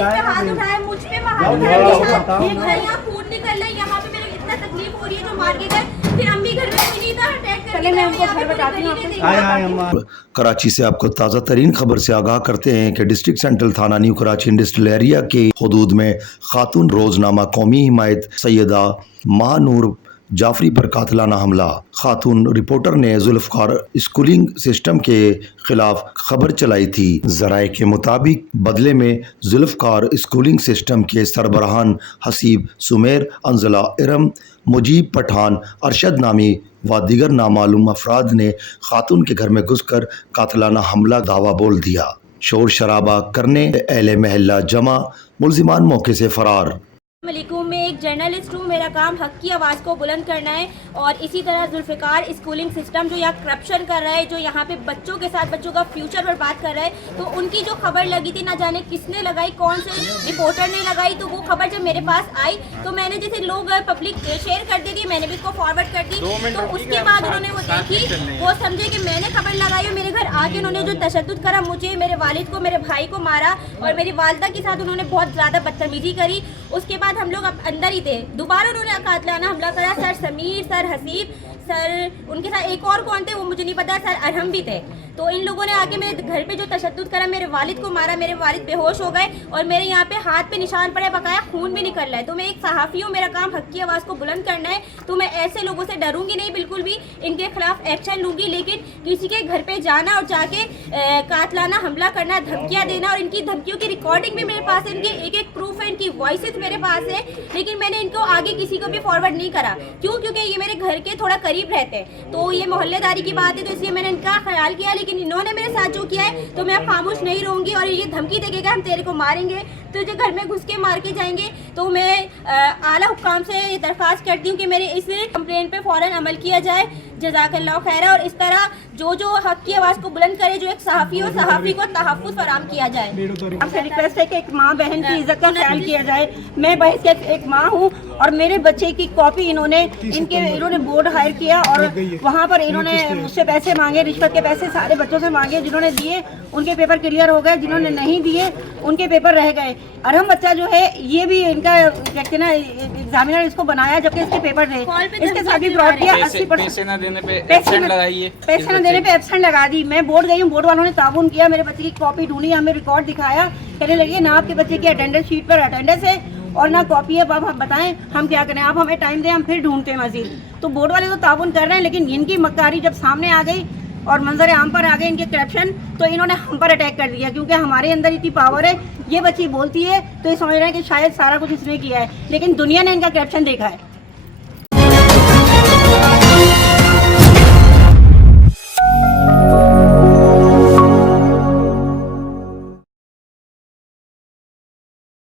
पे हाथ उठाया, मुझ पे हाथ उठाया, यहाँ खून निकल रहा है, यहाँ पे मेरे इतना तकलीफ हो रही है जो मार के गए, फिर अम्मी घर में मिली था अटैक करके। मैं उनको घर बताती हूँ। कराची से आपको ताज़ा तरीन खबर से आगाह करते हैं कि डिस्ट्रिक्ट सेंट्रल थाना न्यू कराची इंडस्ट्रियल एरिया के हदूद में खातून रोजनामा कौमी हिमायत सैयदा महानूर जाफरी पर कातिलाना हमला। खातून रिपोर्टर ने जुल्फकार स्कूलिंग सिस्टम के खिलाफ खबर चलाई थी। जराए के मुताबिक बदले में जुल्फकार स्कूलिंग सिस्टम के सरबराहान हसीब सुमेर अंजला इरम मुजीब पठान अरशद नामी व दीगर नामालूम अफराद ने खातून के घर में घुसकर कातिलाना हमला दावा बोल दिया। शोर शराबा करने अहले महल्ला जमा, मुल्जिमान मौके से फरार। मैं एक जर्नलिस्ट हूँ, मेरा काम हक की आवाज़ को बुलंद करना है। और इसी तरह जुल्फ़िकार स्कूलिंग सिस्टम जो यहाँ करप्शन कर रहा है, जो यहाँ पे बच्चों के साथ बच्चों का फ्यूचर बर्बाद कर रहा है, तो उनकी जो खबर लगी थी, ना जाने किसने लगाई, कौन से रिपोर्टर ने लगाई, तो वो खबर जब मेरे पास आई तो मैंने जैसे लोग पब्लिक शेयर कर दी थी, मैंने भी उसको फॉरवर्ड कर दी। तो उसके बाद उन्होंने वो देखी, वो समझे कि मैंने खबर लगाई और मेरे घर आके उन्होंने जो तशद्दुद करा, मुझे, मेरे वालिद को, मेरे भाई को मारा और मेरी वालदा के साथ उन्होंने बहुत ज़्यादा बदतमीजी करी। उसके बाद हम लोग अंदर ही थे, दोबारा उन्होंने कातिलाना हमला करा। Sir Sameer, sir Haseeb, sir उनके साथ एक और कौन थे वो मुझे नहीं पता, सर अरहम भी थे। तो इन लोगों ने आके मेरे घर पे जो तशद्दुद करा, मेरे वालिद को मारा, मेरे वालिद बेहोश हो गए और मेरे यहाँ पे हाथ पे निशान पड़े, बकाया खून भी निकल रहा है। तो मैं एक सहाफ़ी हूँ, मेरा काम हक की आवाज़ को बुलंद करना है, तो मैं ऐसे लोगों से डरूंगी नहीं, बिल्कुल भी इनके खिलाफ एक्शन लूँगी। लेकिन किसी के घर पे जाना और जाके कातिलाना हमला करना, धमकियाँ देना, और इनकी धमकियों की रिकॉर्डिंग भी मेरे पास है, इनके एक एक प्रूफ है, इनकी वॉइसेस मेरे पास है, लेकिन मैंने इनको आगे किसी को भी फॉरवर्ड नहीं करा। क्यों? क्योंकि ये मेरे घर के थोड़ा करीब रहते हैं, तो ये मोहल्लेदारी की बात है, तो इसलिए मैंने इनका ख्याल किया। लेकिन इन्होंने मेरे साथ जो किया है तो मैं अब खामोश नहीं रहूंगी। और ये धमकी देगा हम तेरे को मारेंगे, तुझे घर में घुस के मार के जाएंगे। तो मैं आला हुक्काम से दरख्वास्त करती हूँ कि मेरे इस कंप्लेन पे फ़ौरन अमल किया जाए। जज़ाकल्लाह खैरा। और इस तरह जो हक की आवाज़ को बुलंद करे, जो एक सहाफ़ी हो, सहाफ़ी को तहफ़्फ़ुज़ फराहम किया जाए। आपसे रिक्वेस्ट है कि एक माँ बहन की इज्जत का ख्याल किया जाए। मैं बहस एक माँ हूँ और मेरे बच्चे की कॉपी इन्होंने बोर्ड हायर किया और वहाँ पर इन्होंने मुझसे पैसे मांगे, रिश्वत के पैसे सारे बच्चों से मांगे। जिन्होंने दिए उनके पेपर क्लियर हो गए, जिन्होंने नहीं दिए उनके पेपर रह गए। अरहम बच्चा जो है ये भी इनका कहते ना एग्जामिनर इसको बनाया जबकि इसके पेपर थे, इसके साथ भी फ्रॉड किया। 80% पैसे न देने पे एब्सेंट लगा दी। मैं बोर्ड गई हूँ, बोर्ड वालों ने ताउन किया, मेरे बच्चे की कॉपी ढूंढी, हमें रिकॉर्ड दिखाया, कहने लगी ना आपके बच्चे की अटेंडेंस शीट पर अटेंडेंस है और ना कॉपी है। अब आप बताएं हम क्या करें, आप हमें टाइम दें, हम फिर ढूंढते हैं मजीद। तो बोर्ड वाले तो ताउन कर रहे हैं, लेकिन इनकी मक्कारी जब सामने आ गई और मंजर आम पर आ गए इनके करप्शन, तो इन्होंने हम पर अटैक कर दिया। क्योंकि हमारे अंदर इतनी पावर है, ये बच्ची बोलती है तो ये समझ रहे हैं कि शायद सारा कुछ इसने किया है, लेकिन दुनिया ने इनका करप्शन देखा है।